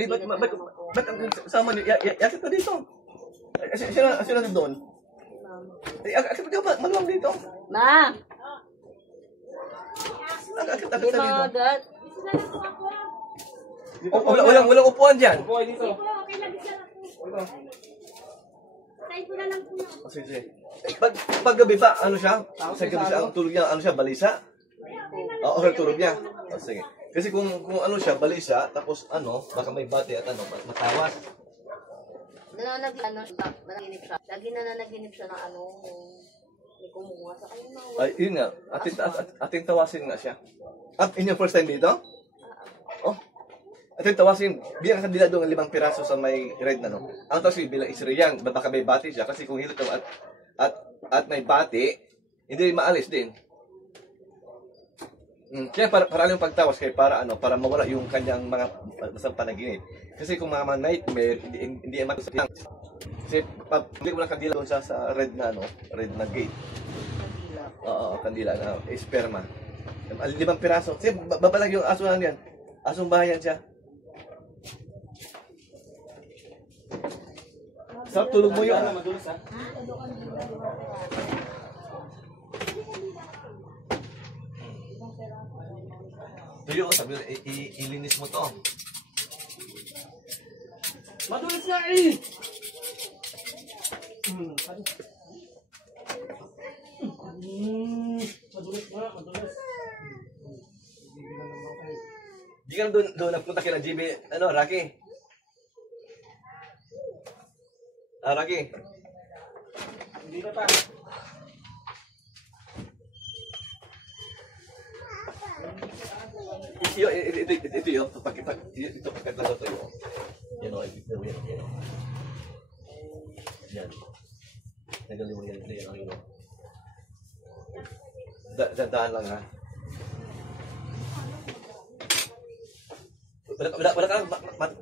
Eh, ba't ang kasama niyo? Yakit na dito. Sino na doon? Eh, akit na ba? Maluwang dito. Ma! Akit na Hindi dito. magat. Walang upuan dyan. Upuan dito. Okay lang siya ako. Tayo ko na lang po yun. Sige. Pag gabi ba, ano siya? Sa gabi siya, ang tulog niya, ano siya, balisa? Oo, okay, tulog niya. Sige. Kasi kung ano siya, balisa, tapos ano, baka may bati at ano, matawas. Nananaginip siya. Lagi nananaginip siya ng ano, may kumuha sa kanya. Ay, yun nga. Ating tawasin nga siya. At inyong first time dito? Oh. Ating tawasin. Bilang kandila doon ang 5 piraso sa may red na no. Ang tawasin bilang isra yan. Baka may bati siya. Kasi kung hilot at may bati, hindi maalis din. Kaya para alam yung pagtawas kaya para mawala yung kanyang mga masang panaginip. Kasi kung mga nightmare, hindi ay matusap. Kasi hindi mo lang kandila doon sa red na red na gate. Oo, kandila na esperma. 5 piraso. Kasi babalag yung aso lang yan. Asong bahayan siya. Sarap tulog mo yun. Madulas ha? Tuyo, sabi nila, ilinis mo to. Madulas nga eh! Madulas nga, madulas. Di ka na doon nagpunta kila GB, Rocky? Rocky? Hindi na pa. Ito yun, ito pagkatlaga to yun. Yan o, ito yan. Yan. Nagaling mo yan, yun o. Daan lang ha. Wala ka lang,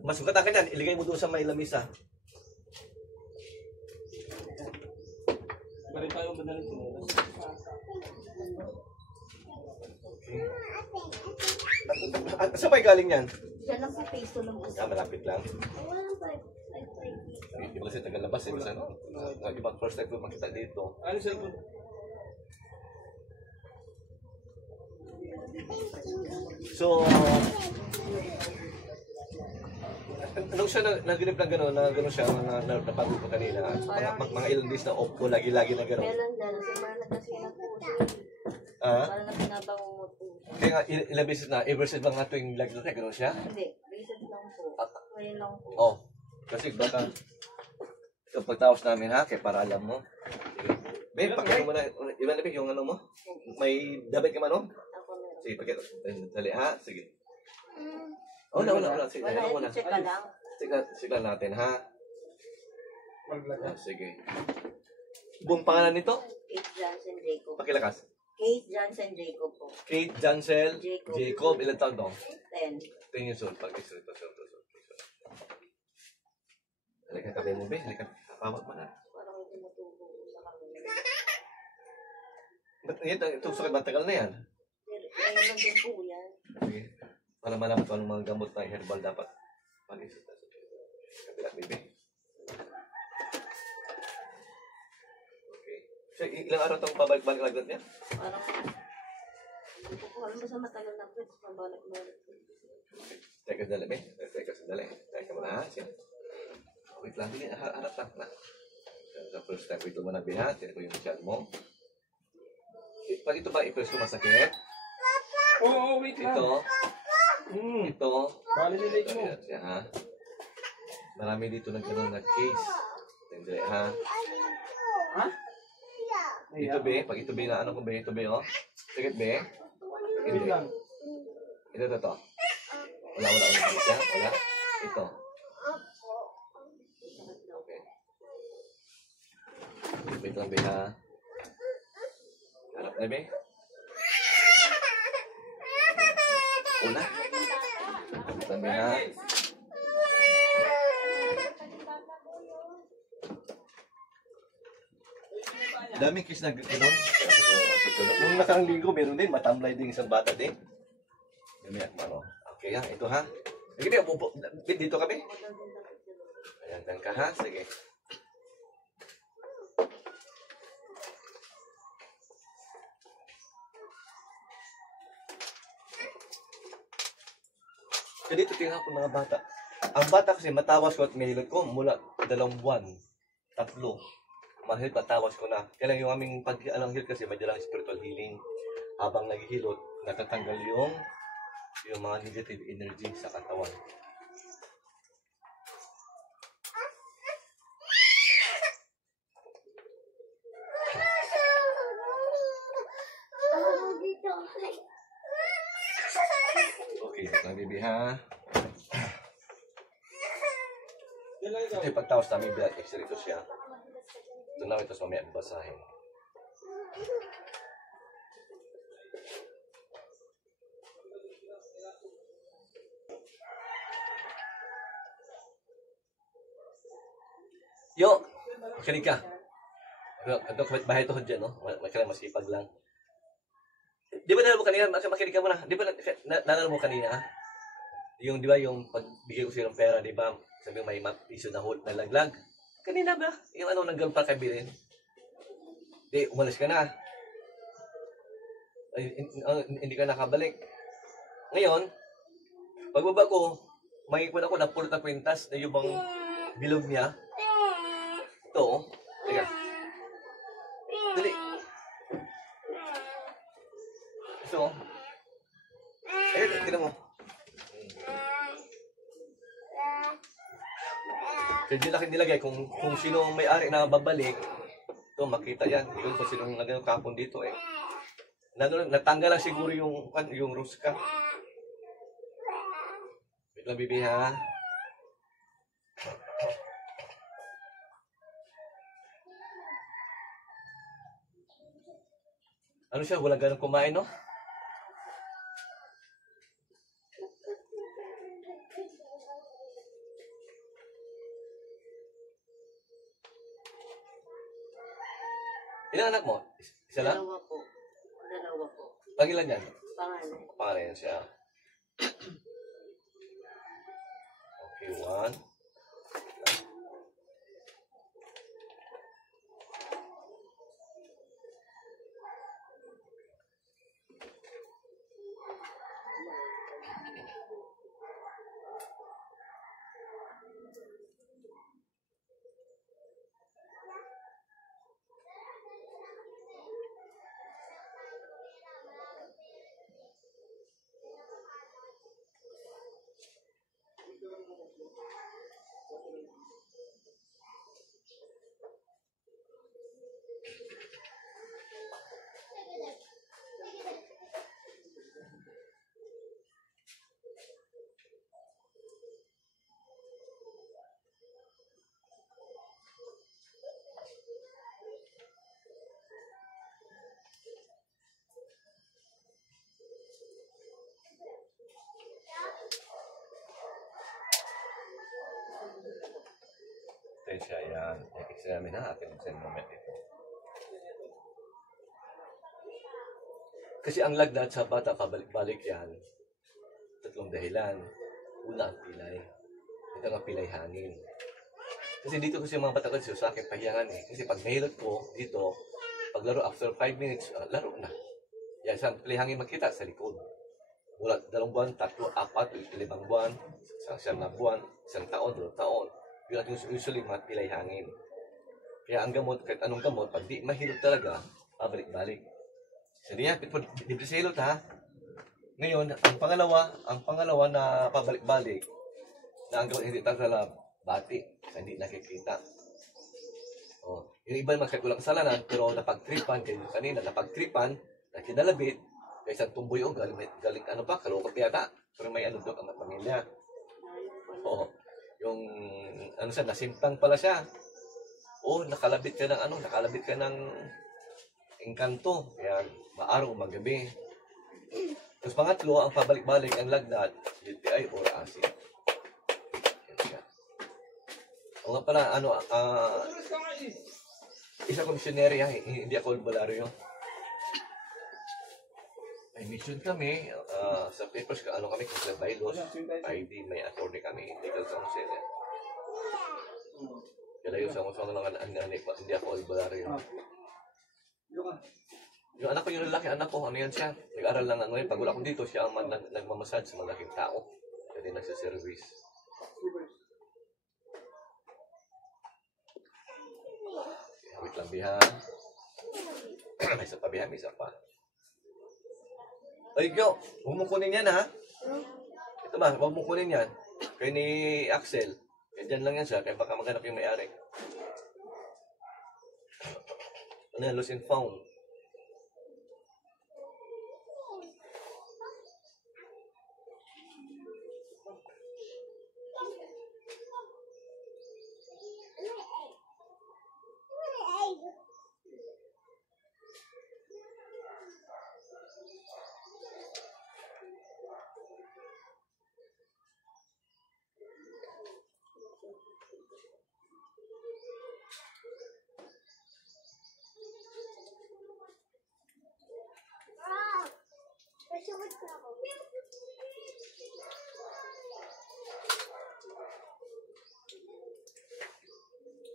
masukatan ka dyan, iligay mo doon sa may lamisa. Balik tayo madaling sinulas. Saan ba galing yan? Diyan lang sa face to lang. Malapit lang. Iba kasi tagalabas eh. Basta ibang first time ko makita dito. Ano cellphone? So, nung siya naginip na gano'n siya, napagod ko kanina, mga ilang days na off ko, lagi-lagi na gano'n. Kailan dyan? Simula na kasi na po siya. Parang na pinabango mo po. Kaya nga, ilang beses na, ever since mga tuwing lagi na gano'n siya? Hindi, recent lang po. Ngayon lang po. Oh, kasi baka, ito pagtawas namin ha, kaya para alam mo. May pakita mo na, iba na yung ano mo? May dabit ka man no? Ako meron. Sige, pakita. Dali ha, sige. Wala. Sige, Wala, check ka lang. Sige natin ha. Sige. Buong pangalan nito? Kate Johnson Jacob. Pakilakas. Kate Johnson Jacob po. Kate Jansel Jacob. Ilan taon to? 10. 10 years old. Pag-isra ito. Halika tabi mo, be. Halika. Pawag mo na. Parang hindi matubo sa kanila. Ba't itong sakit matagal na yan? Ngayon lang din po yan. Sige. Para malaman ko anong mga gamot na herbal dapat. Pag-isra ito. Kapila, bebe. Okay. So, ilang araw itong babalik-balik lagnat niya? Parang hindi ko po alam basta matagal na po. Mabalik-balik po. Teka sandali, be. Teka sandali. Teka mo na, ha? Wait lang, hindi. Harap lang na. Sa first step, ito mo na bihat. Ito yung chat mo. Pag ito ba, ito yung masakit? Oo, wait lang. Ito. Ito. Bali nilate mo. Yan, ha? Marami dito nagkaroon na case. Hindi, ha? Ha? Ito, be. Pag ito, be, na ano ko, be? Ito, be, oh. Sakit, be? Wait lang. Ito. Wala. Wala. Ito. Okay. Wait lang, be, ha? Harap na, be? Una. Wait lang, be, ha? Daming kiss na gano'n. Nung nakarang linggo, meron din. Matamlay din isang bata din. Gamiyak mo, ano. Okay, ha? Ito, ha? Sige, upo. Dito kami. Ayan, dan ka ha. Sige. So dito tingnan ko mga bata. Ang bata kasi matawas ko at mahilot ko mula 2 buwan, 3. Mahilot matawas ko na. Kaya lang yung aming pag-alang hilot kasi may dalang spiritual healing. Habang naghihilot, natatanggal yung mga negative energy sa katawan. Okay, ito bibi ha. Ito yung pagtawas namin blood x-ray ito siya. Ito na ito sa mamaya basahin. Yo! Makinig ka. Ito bahay ito dyan, no? Masipag lang. Di ba nalala mo kanina? Makinig ka muna. Di ba nalala mo kanina? Yung, di ba, yung pagbigay ko sa'yo ng pera, di ba? Sabi may piso na hold na laglag. Kanina ba? Yung ano, nanggang pa kabilin. Di, umalis ka na. Ay, hindi ka nakabalik. Ngayon, pagbaba ko, makikita ako na pulta kwintas na yung bang bilog niya. Ito, teka. Dali. Ito. Tignan mo. Kaya di laki nilagay kung sino ang may-ari na babalik, ito makita yan. Yun kung sino ang nagano kapon dito eh. Natanggal lang siguro yung ruska. Wait lang bibi ha. Ano siya? Wala ganun kumain, no? Ilang anak mo? Isa lang? Dalawa po. Dalawa po. Pangilan yan? Pangalan. Pangalan siya. Okay, 1. Ito siya yan. I-examine natin sa moment ito. Kasi ang lagnat sa bata, pabalik-balik yan. 3 dahilan. Una, ang pilay. Ito ang pilay hangin. Kasi dito kasi mga bata kasi sa akin pahiyangan eh. Kasi pag nahilot ko dito, paglaro after 5 minutes, laro na. Yan, sa pilay hangin makita sa likod. Mula 2 buwan, 3, 4, 5 buwan, 1 buwan, 1 taon, 2 taon. Yun at usually mga pilay hangin. Kaya ang gamot, kahit anong gamot, pag di mahilot talaga, pabalik-balik. So diyan, di sa hilot ha. Ngayon, ang pangalawa na pabalik-balik, na ang gamot hindi talaga bati, kasi hindi nakikita. Oh, yung iba magkagulang kasalanan, pero napagtripan, kayo kanina, napagtripan, nakinalabit, kaya isang tumboy o galing ano pa, kalukot yata, pero may ano doon ang pamilya. Oh, yung ano siya, nasimpang pala siya. O, nakalabit ka ng engkanto. Kaya, maaraw, magabi. Tapos pangatlo, ang pabalik-balik, ang lagnat, UTI or acid. Yan siya. O nga pala, isa ko missionary ha, hindi ako albularyo. Ay, Nag-audition kami, sa papers, ano kami, complete by laws, ID, may attorney kami, legal counsel. Kaya yun sa mga hindi ako albularyo. Yung anak ko, yung lalaki, anak ko, ano yan siya? Nag-aral lang ano yun. Pag wala ko dito, siya ang nagmamassage sa malaking tao. Siya din nagsiservice. Wait lang, bihan. May isa pa, bihan, may isa pa. Ay, Gyo, huwag mo kunin yan, ha? Ito ba, huwag mo kunin yan. Kaya ni Axel. Kaya dyan lang yan siya, kaya baka maghanap yung may-ari. Ano yan, lost and found.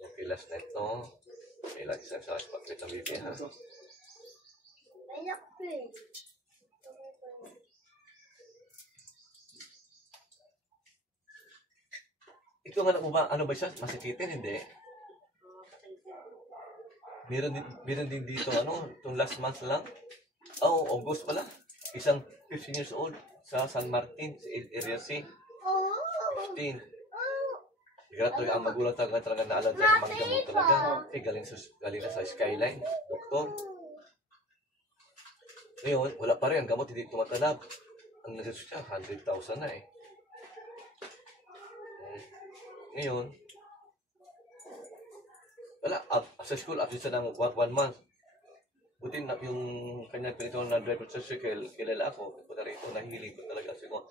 Okay, last night, no? May lagi sa pag-fit ng bibi, ha? Ito nga mo ba, ano ba siya? Masikitin, hindi? Meron din dito, ano, itong last month lang. Oh, August pala. Isang 15 years old sa San Martin, sa Area C. 15. Grabe ang magulang talaga naalala sa mga gamot talaga. Eh, galing na sa Skyline, doktor. Ngayon, wala pa rin. Ang gamot hindi tumatalab. Ang nasa siya, 100,000 na eh. Ngayon, wala. Sa school, absent siya ng 1 month. Buti na yung kanyang pinito na driver sa circle, kilala ako. Punta rito, nahiling ko talaga. Siguro,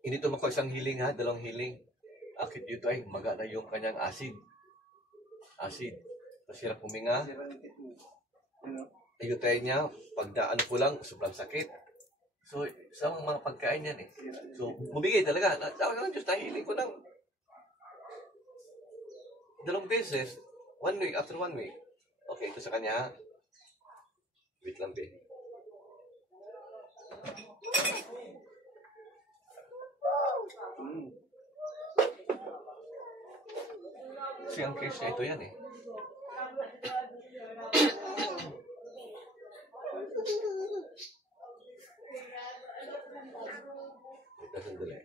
hindi ito makuha isang healing ha, 2 healing. Akit dito ay maga na yung kanyang acid. Acid. Masirap puminga. Ayun tayo niya, pagdaan ko lang, sobrang sakit. So, sa mga pagkain yan eh. So, bumigay talaga. Tawag lang, Diyos, nahiling ko lang. 2 beses, 1 week, after 1 week. Okay, ito sa kanya. Wait lang, babe. Kasi ang case niya, ito yan eh. Ito sandali.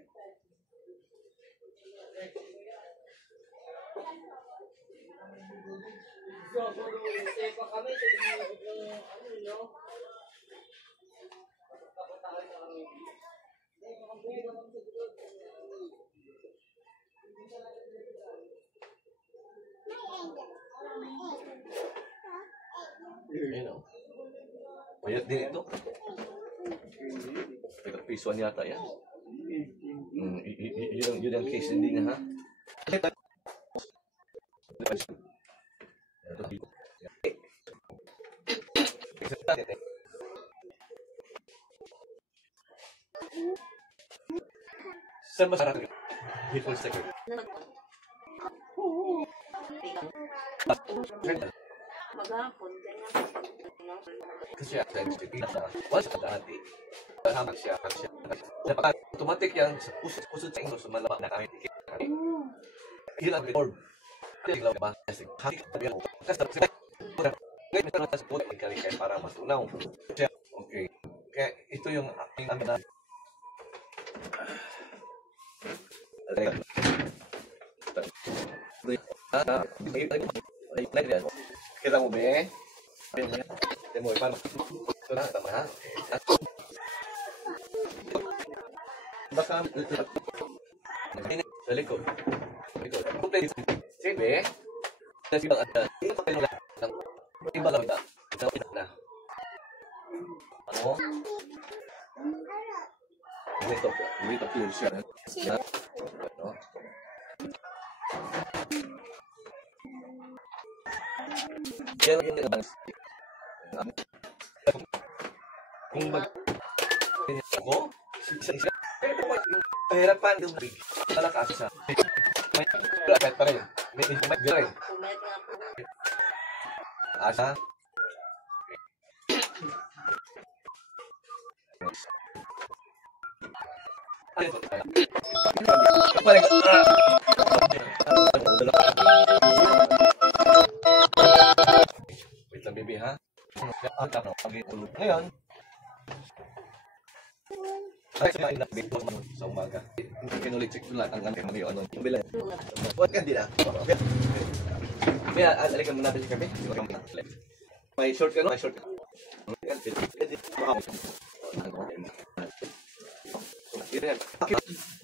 Ayun o. Mayat din ito. Pisuan yata yan. Yun ang case hindi niya ha. Saan masarap? Before second. Maghapon, ganyan. Kasi siya, once ka dati, hamak siya. Napaka automatic yan, sa pusod sa inyo, sumalaba na kami. Yun ang record. Tinglaw ba? Kasi ngayon, may tanong sa puto, kayo para matunaw. Okay. Kaya ito yung aking amin na kita mo be? Demo paano? Ito na, tama ha? Baka sa likod. Sige, kasi bang iba lang na. Ano? Dito clear siya. Ano? Yan yung balance. pan, malakas sa. May effect pa rin. May effect rin. Pumayat nga po. Asa? Wait lang, baby, ha? Ngayon, ay, sa ina, baby, sa umaga. Kinulit-check ko lang ang ano, yung bilang. Huwag ka din, ha? Okay. Kaya, alikan mo natin kami. May short ka, no? May short ka.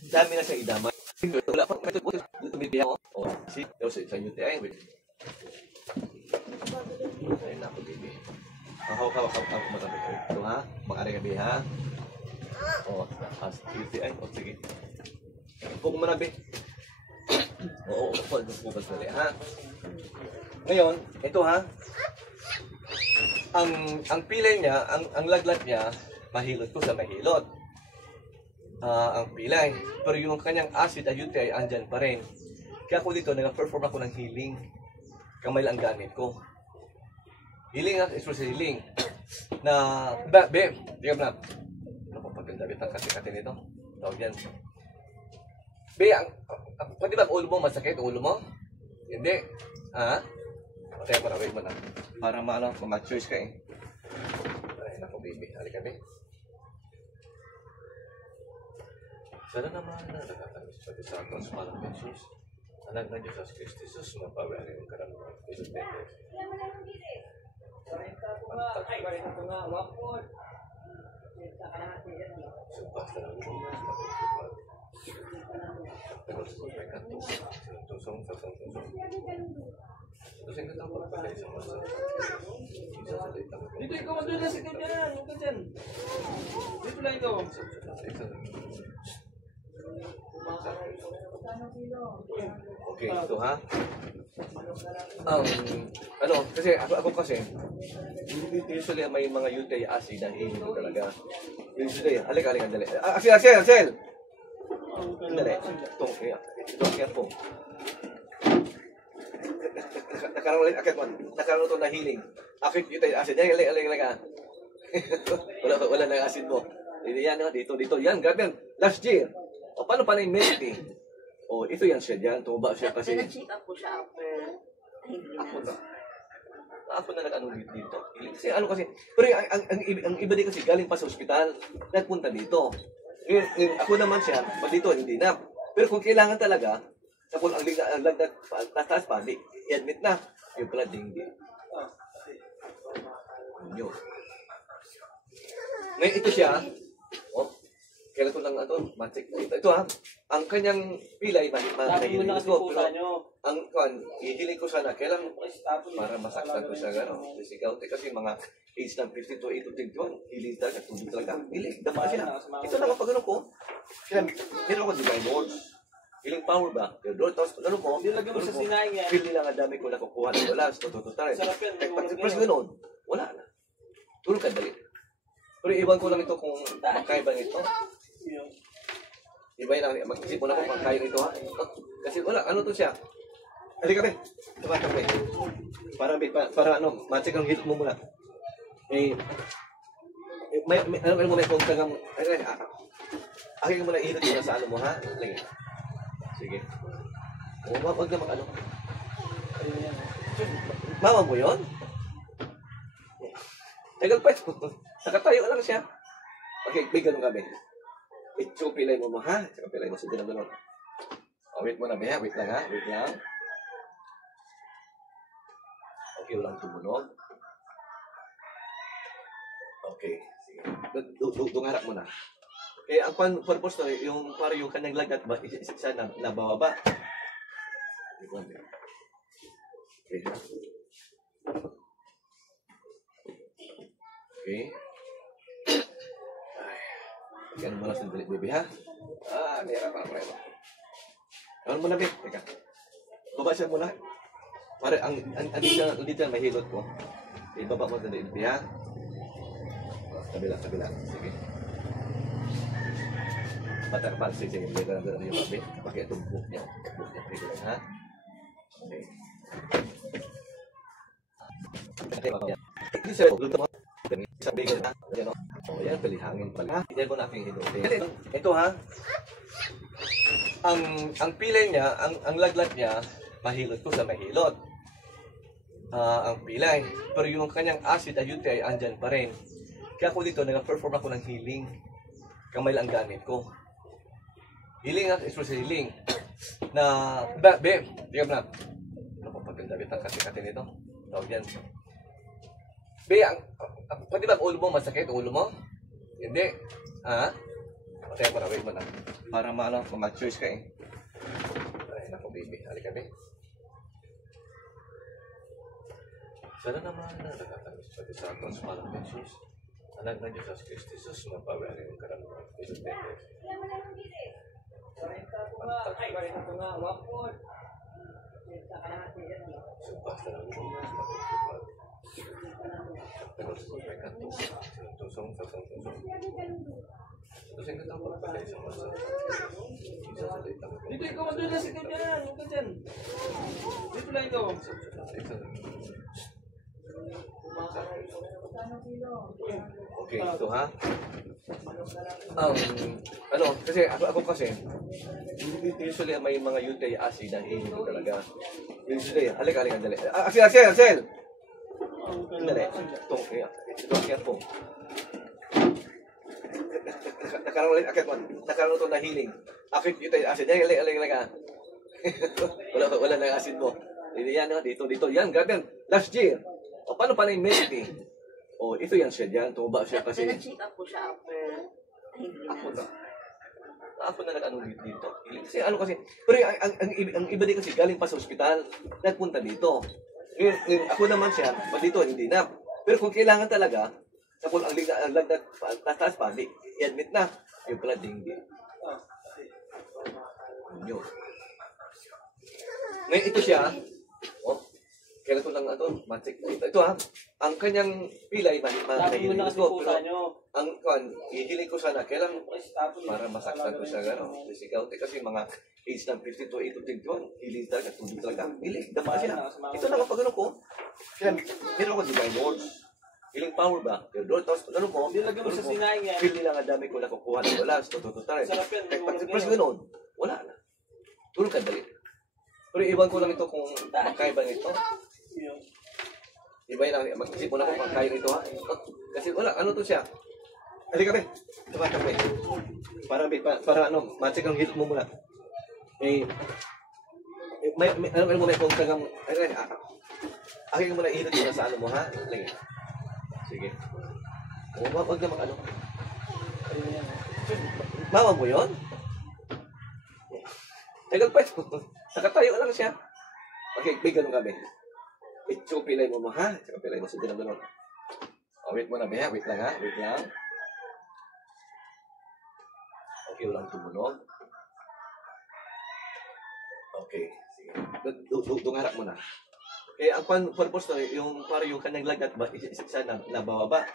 Dami na siya idamay. Wala pa, may tumibiya ko. O, si, sa UTI. Ayun na ako, baby. Hawak mo tabi ko. Ito, ha? Makari gabi, ha? O, UTI. O, sige. Puko mo na, baby. Oo, focus na rin, ha? Ngayon, ito, ha? Ang pilay niya, ang laglat niya, mahilot ko sa mahilot. Ang pilay. Pero yung kanyang acid at UTI, andyan pa rin. Kaya ako dito, nag-perform ako ng healing. Kamay lang gamit ko. Healing at express healing. Na, babe, di ka na. Ano pa paganda, bitang kasi nito? Tawag yan. Be, pwede ba ang ulo mo masakit? Ulo mo? Hindi. Ha? Patay mo na, wait mo na. Para ma-choice ka eh. Ay, naku baby. Halika, be. Sana naman na nakatamis pa sa atos malang Jesus. Anak na Diyos Kristo Jesus, mapawari yung karamang Kristo Bebe. Sumpah na lang mo. Tusong. Tusong ka tayo pagpagay sa masa. Dito ikaw, doon na si Kim dyan. Huwag ka dyan. Dito lang ikaw. Okay, ito ha. Kasi ako kasi, usually may mga UTI acid na hihingi ko talaga. Usually, halika, dali. Axel! Dali. Ito po. Nakaroon ito na healing. Akit UTI acid. Halika. Wala na acid mo. Yan, dito. Yan, grabe yan. Last year. O, paano pa na yung medicine? O, ito yan siya dyan. Tumaba siya kasi... Nag-check up po siya after. Ako na nag-ano dito. Kasi ano kasi... Pero ang iba din kasi galing pa sa ospital. Nagpunta dito. Ako naman siya, pag dito, hindi na. Pero kung kailangan talaga, tapos ang lagdag, taas pa, i-admit na. Yung pala, hindi. Yun. Ngayon, ito siya. O, kailan ko lang matik na ito ha. Ang kanyang pilay, mahihiling ko. Pero, ihiling ko sana, kailan, para masaktan ko siya, gano'n. Kasi mga age ng 50 to 8 to 21, hiling talaga, tubig talaga. Hiling, dama siya. Ito lang ang pag-ano ko. Kaya, meron ako divine words. Healing power ba? Tapos ano ko, Nilagay mo sa sinaing yan. feel nila nga dami ko nakukuha ng wala. Tutututarin. Pag gano'n, wala na. Tulog ka dali. Pero iwan ko lang ito kung makaiba nito. Iba yun, mag-isip mo na kung makaiba nito ha. Kasi wala, ano to siya? Halika be. Tumatang be. Para matik ang hit mo muna. May kung tagang, aking muna ihilot muna sa ano mo ha. Lagi. Sige. Huwag naman ano. Mama mo yun? Tagal pa ito. Nakatayo lang siya. Okay, may ganun kami. Ito pilay mo ha. Ito pilay mo. Sige na ganun. Wait mo na ba? Wait lang ha. Wait lang. Okay, walang tumunog. Okay. Sige. Dungarap mo na. Eh, ang purpose na yung para yung kanyang lagat ba, isa na nababa. Okay. Okay. Ay. Ganun mo na sandali, baby, ha? Meron pa ako. Ganun mo na, baby. Teka. Baba siya muna. Para, dito na mahilot ko. Ibaba mo sandali, baby, ha? Kabila. Sige. Bata ka pa, sige, bigay ko lang yung babi. Bakit itong book niya? Book niya, bigay ko lang, ha? Okay. Hindi siya, luto mo. Sabi ko na, yan o. O yan, pilihangin pala. Hindi ko na aking hinutin. Ito ha, ang pilay niya, ang laglat niya, mahilot ko sa mahilot. Ang pilay. Pero yung kanyang acid ayute ay andyan pa rin. Kaya ako dito, nag-perform ako ng healing. Kamay lang gamit ko. Healing at express healing. Na, babe, tingnan na. Ano pa pag David ang kati-kati nito? Tawag yan. Be, pwede ba ang ulo mo masakit? Ulo mo? Hindi. Ha? Patay mo na, wait mo na. Para ma-choice ka eh. Ay, naku baby. Halika be. Sana naman na nakatamis pati sa atos malang Jesus. Anak na Diyos Kristo, Jesus, mapawari yung karamang Kristo. Basta lang mo. Tusong. Tusong ka tapos patay sa masa. Dito ikaw madulas ikaw dyan. Ikaw dyan. Dito lang ikaw. Okay, ito ha. Kasi ako kasi, usually may mga uric acid na hihingi ko talaga. Usually, halika, dali. Axel! Dali. Ito po. Nakaroon ito na healing. Akit uric acid. Halika. Wala na yung acid mo. Yan, dito. Yan, grabe yan. Last year. O, paano pala yung medicine? O, ito yan siya dyan. Tumaba siya kasi... Pina-check up po siya after. Ako na nag-ano dito. Kasi ano kasi... Pero ang iba din kasi galing pa sa ospital. Nagpunta dito. Ngayon, ako naman siya. Pag dito, hindi na. Pero kung kailangan talaga, tapos ang lagdag taas pa, i-admit na. Yung pala, hindi. Yun. Ngayon, ito siya. O, kaya ito lang matik. Ito ha, ang kanyang pilay, mahihilig ko. Pero hihiling ko sana, kailan para masaktan ko siya, gano'n. Kasi mga age ng 50 to 8 to 21, hiling talaga, tubig talaga. Hiling, dama siya. Ito lang ang pag-ano ko. Kaya, meron ako divine words. Healing power ba? Pero doon, tapos ano ko, Nilagay mo sa sinaing yan. feel nila nga dami ko nakukuha ng wala. Tutututar. Pag gano'n, wala na. Tulog ka dali. Pero iwan ko lang ito kung makaiba nito. Iba yun lang. Mag-isip mo na kung makaiba nito ha. Kasi wala, ano to siya? Halika be. Tumatak be. Para ano, ma-check ang health mo muna. Ano mo may kung tagang, aking muna ihilot mo na sa ano mo ha. Lagi. Sige. Huwag naman ano. Mama mo yun? Tagal pa ito. Nakatayo lang siya. Okay, ganun ka, be. Ito pilay mo ha. Ito pilay mo. Sige na ganun. Wait mo na, be. Wait lang ha. Wait lang. Okay, walang tumunog. Okay. Sige. Harap mo na. Eh, ang purpose to, yung para yung kanyang lagat ba, isa na nabababa.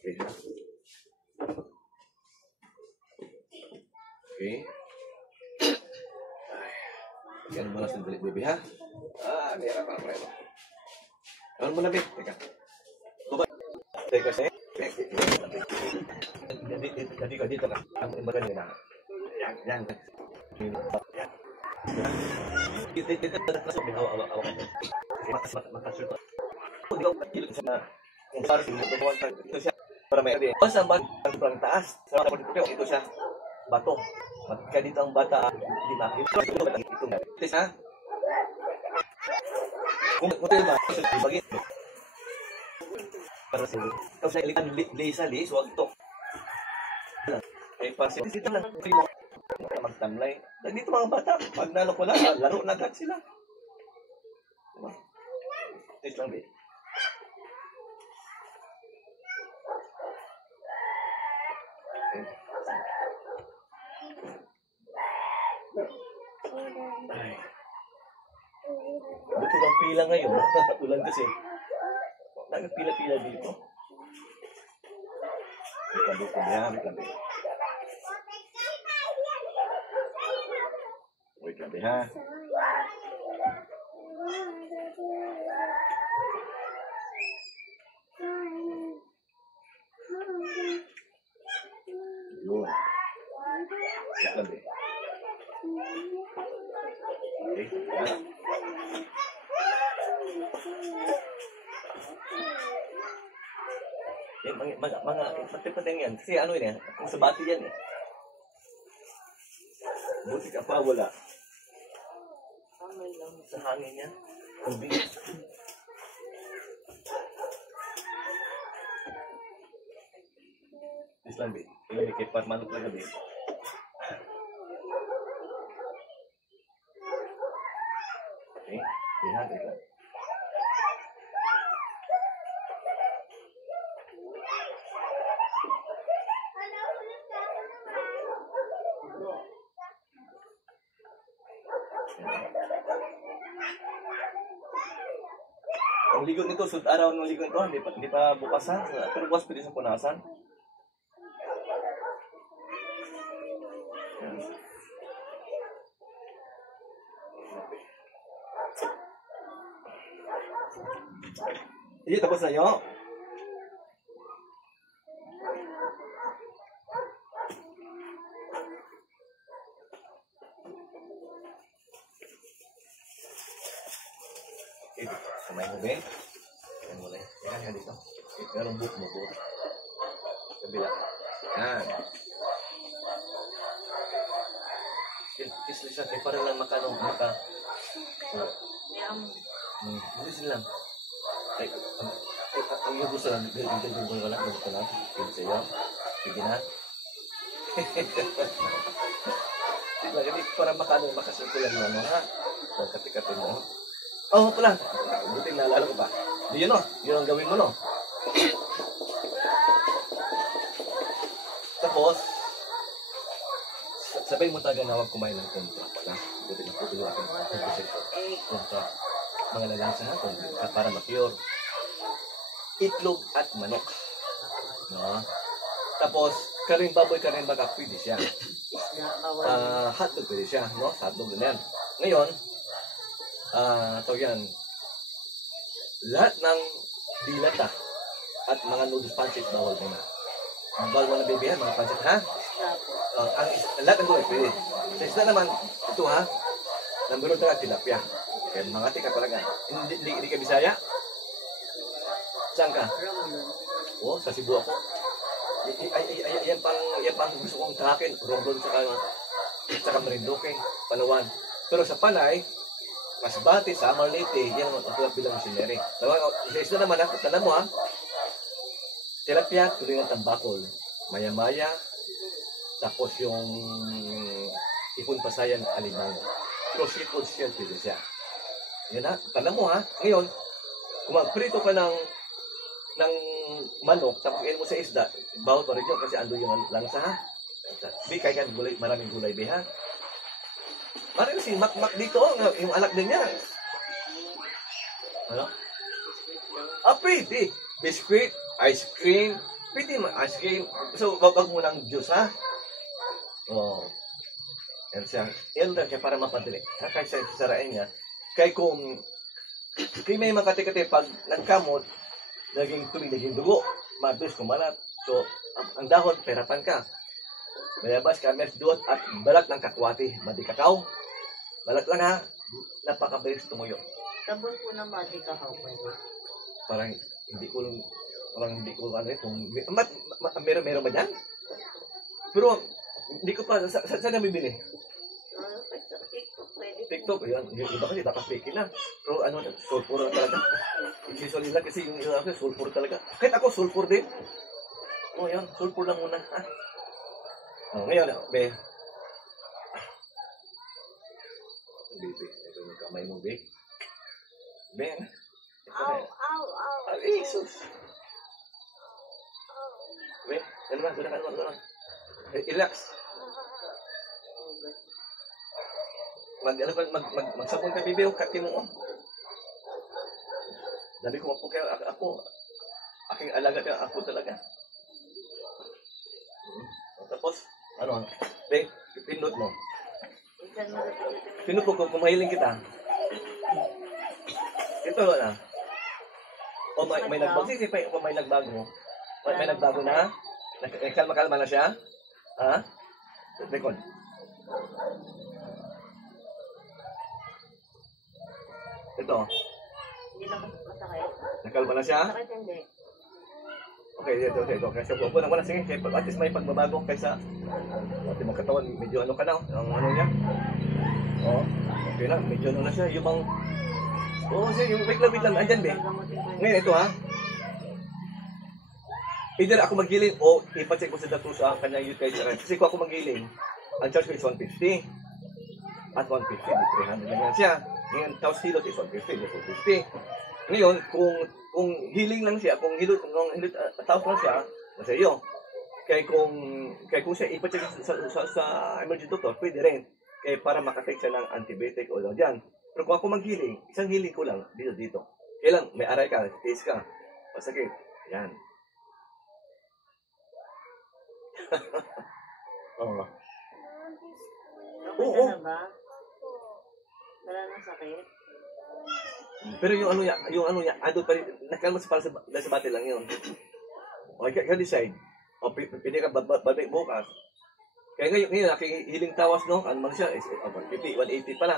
Okay. Okay. Yan mo na sa baby ha. Meron pa preno. Ano mo na baby? Teka. Teka kasi. Dito ka. Ang ibagan nila. Yan. Dito na sa awa ka. Makasul pa. Dito sa kung para sa ito siya para may idea. Sa sobrang taas. Sa ito siya bato. Kaya dito ang bata, di ba? Ito nga. Ito ha? Kung ba, bagay. Para sa iyo. Tapos sa ilikan, lisa-lis, huwag ito. Eh, kasi dito lang. Magtamlay. Dito mga bata, pag nalo ko lang, laro na agad sila. Diba? Ito lang, babe. Ay. Buto lang pila ngayon. Ulan kasi. Nagpila-pila dito. Wait lang, wait lang. Wait lang, ha? Yun. Wait lang, okay, yan. Mga pati-pating yan. Kasi ano yun eh, kung sa bati yan eh. Buti ka pa, wala. Amoy lang. Sa hangin yan. Ang bilis. Islam din. Tingnan may kipar manok na gabi. Okay, lihat ito. Ang ligot nito, sud araw ng ligot nito, hindi pa bukasan. Pero bukas pwede sa punasan. Hindi, tapos na yun. Ito, kamay mo, Ben. Yan mo lang. Yan dito. Merong book mo po. Kabila. Yan. Kiss siya. Kaya parang lang maka. Bilis lang. Ay, ang yung gusto lang. Dito ko wala. Dito lang. Dito sa'yo. Sige na. Dito lang. Hindi para makasuntulan mo. Ha? Kati-kati mo. Oh, pala. Buti naalala ko pa. Di yun, no? Yun ang gawin mo, no? Tapos, sabay mo taga na huwag kumain ng kontra pala. Buti na putulo ako ng kontra. Mga lalansa natin para ma-cure. Itlog at manok. No? Tapos, karing baboy, karing baga, pwede siya. Hotdog pwede siya, no? Hotdog na yan. Ngayon, ito yan. Lahat ng dilata at mga noodles pancit bawal mo na. Bawal mo na bebehan, mga pancit, ha? Lahat ng gulay, pwede. Sa isla naman, ito ha, number 1 talaga, tilapia. Kaya mga tika talaga. Hindi ka Bisaya? Saan ka? Oo, sa Cebu ako. Yan pang gusto kong tahakin. Rondon saka Marinduque, Palawan. Pero sa Panay, Masbate, Samar Leyte, yan ang matutulap bilang missionary. Isa naman ako, tanong mo ha, tilapia, tuloy ng tambakol, maya-maya, tapos yung ipon pasayan, alimango. Pero seafood shell, pwede siya. Yan ha, tanong mo ha, ngayon, kung magprito ka ng manok, tapos kain mo sa isda, bawal pa rin yun kasi ando yung langsa ha. Di kaya gulay, maraming gulay beha. Parang si Makmak dito, yung anak din niya. Ano? Pwede. Biscuit, ice cream. Pwede ice cream. So, wag mo ng juice, ha? Oo. Yan siya. Yan lang siya para mapadali. Kahit sa sarain niya. Kaya kung may makati-kati, pag nagkamot, naging tubig, naging dugo, mabilis kumalat. So, ang dahon, perapan ka. Mayabas ka, mes duot at balat ng kakwati. Madi kakao. Balat lang ha. Napakabilis tumuyo. Sabon po ng mati kahaw pwede. Parang hindi ko ano eh. Kung, meron ba dyan? Pero, hindi ko pa, saan na bibili? Sa TikTok pwede. TikTok, yan. Yung iba kasi nakapikin na. Pero ano, sulfur na talaga. Usually lang kasi yung iba kasi sulfur talaga. Kahit ako, sulfur din. O yan, sulfur lang muna. Ha? Oh, ngayon, be. Baby, ito yung kamay mo, be. Be, Ow, ow, ow. Ay, sus. Be, ano ba? Doon na. Relax. Magsapon ka, bibi, o kati mo. Sabi ko, ako, aking alaga ka, ako talaga. Tapos, ano, pindot mo. Minsan malapit. Pindot mo kung mahiling kita. Ito na. O may nagbago. Sige, may nagbago. May nagbago na. Kalma-kalma na siya. Ha? Record. Ito. Hindi na masakit. Nakalma na siya. Masakit hindi. Okay, ito. Kasi wala. Sige, at least may pagbabago kaysa pati mo katawan, medyo ano ka na, ang ano niya. Oh, okay na, medyo ano na siya, yung bang... Oo, sige, yung wait lang, andyan, be. Ngayon, ito ha. Either ako magiling o ipacheck ko sa dato sa kanyang utility rent. Kasi kung ako magiling, ang charge ko is 150. At 150, 300 lang yan siya. Ngayon, taos hilot is 150, 250. Ngayon, kung healing lang siya, kung hilot taos lang siya, nasa iyo. Kaya kung siya ipacheck sa emergency doctor, pwede rin. Kaya para makatake siya ng antibiotic o lang dyan. Pero kung ako mag-healing, isang healing ko lang dito. Kaya lang, may aray ka, taste ka, masakit. Yan. Oo. Okay ka na ba? Wala nang sakit? Pero yung ano niya, ando pa rin, nakalma para sa bati lang yun. Okay, ka decide. O, pwede ka babalik bukas. Kaya ngayon, nakihiling tawas, no? Ano man siya, is 180 pala.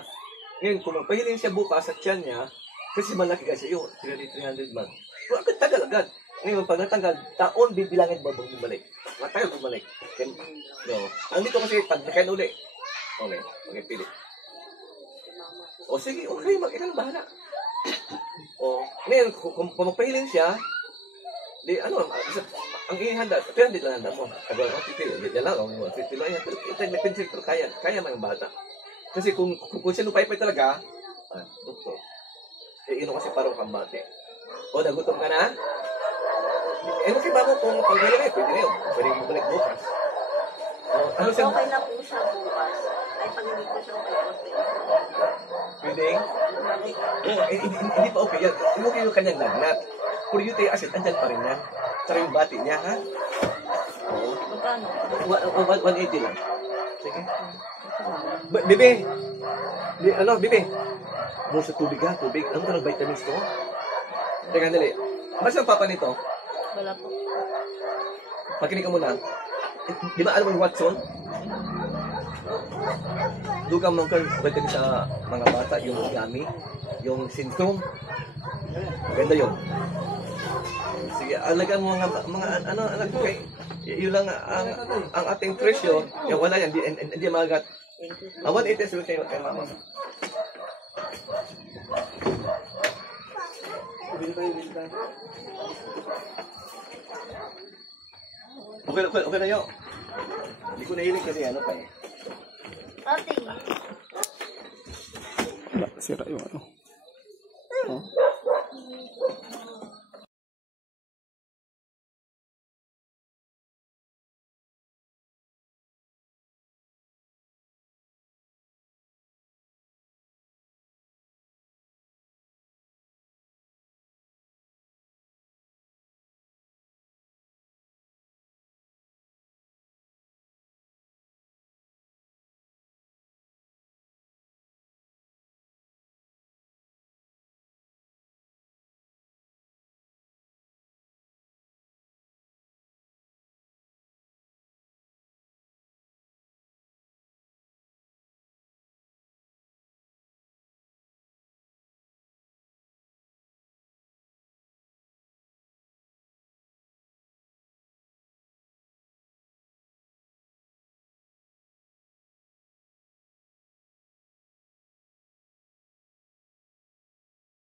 Ngayon, kung magpahiling siya bukas sa tiyan niya, kasi malaki kasi yun, 300 man. So, agad tagal agad. Ngayon, pag natanggal, taon bibilangin ba bumalik? Matagal bumalik. So, andito kasi, pag nakain uli. Okay, pili. O sige, okay, mag-ilang bahala. O, ngayon, kung magpahiling siya, di, ano, ang ihanda, 300 lang handa mo. Agad, 150, yan lang, 150 lang yan. Pero kaya man yung bata. Kasi kung siya lupay-pay talaga, doktor, ino kasi parang kambate. O, nagutom ka na? Okay ba mo kung pag-hiling kayo, pwede na yun. Pwede mo balik bukas. O, ano siya? Okay na po siya bukas. Ay, pag hindi ko siya okay. Pwede? Oo, hindi pa okay yan. Okay yung kanyang lagnat. Puro yung acid, andyan pa rin yan. Tsaka yung bati niya, ha? Oo. Magkano? 180 lang. Sige. Bebe! Bebe! Mo sa tubig ha, tubig. Ano ka vitamins to? Teka, dali. Basta ang papa nito? Wala po. Pakinig ka muna. Di ba alam mo yung Watson? Dugang mong vitamins sa mga bata, yung yummy, yung symptom. Maganda yun. Sige, alagaan mo mga ano, anak ko kay yun lang ang ating presyo. Yung wala yan, hindi magat. 180 sabi kayo kay mama. Okay na yun. Hindi ko nahilig kasi ano pa eh. Ate. Sira yung ano.